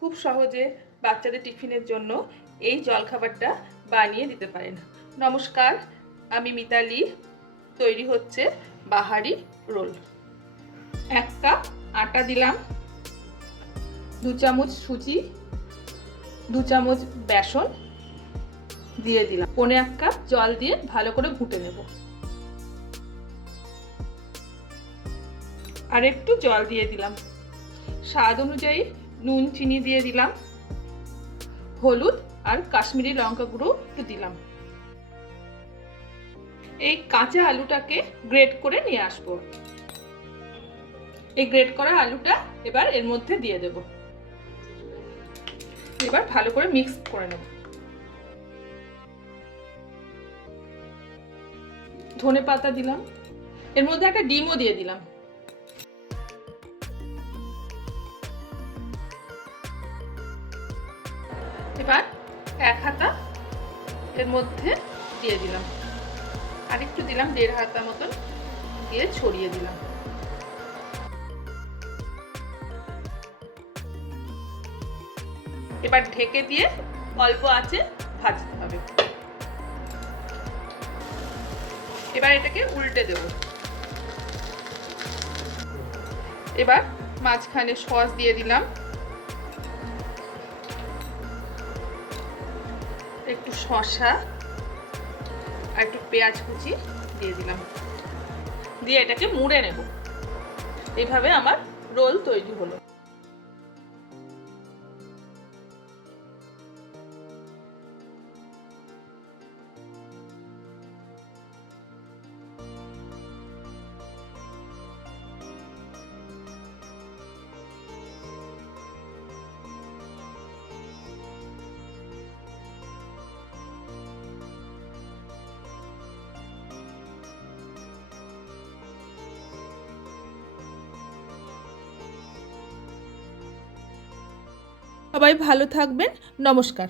খুব সহজে বাচ্চাদের টিফিনের জন্য এই জলখাবারটা বানিয়ে দিতে পারেন। নমস্কার, আমি মিতালি। তৈরি হচ্ছে বাহারি রোল। 1 কাপ আটা দিলাম, 2 চামচ সুজি, 2 চামচ বেসন দিয়ে দিলাম, 1.5 কাপ জল দিয়ে ভালো করে ঘুটে নেব। আর একটু জল দিয়ে দিলাম, স্বাদ অনুযায়ী নুন চিনি দিয়ে দিলাম, হলুদ আর কাশ্মীরি লঙ্কা গুঁড়ো একটু দিলাম। এই কাঁচা আলুটাকে গ্রেট করে নিয়ে আসবো। এই গ্রেট করা আলুটা এবার এর মধ্যে দিয়ে দেব। এবার ভালো করে মিক্স করে নেব। ধনে পাতা দিলাম, এর মধ্যে একটা ডিমও দিয়ে দিলাম। এবার 1 হাতা এর মধ্যে দিয়ে দিলাম, আর একটু দিলাম 1.5 হাতা মতন দিয়ে ছড়িয়ে দিলাম। এবার ঢেকে দিয়ে অল্প আঁচে ভাজতে হবে। এবার এটাকে উল্টে দেব। এবার মাঝখানে সস দিয়ে দিলাম, একটু শসা আর একটু পেঁয়াজ কুচি দিয়ে দিলাম, দিয়ে এটাকে মুড়ে নেব। এইভাবে আমার রোল তৈরি হলো। সবাই ভালো থাকবেন। নমস্কার।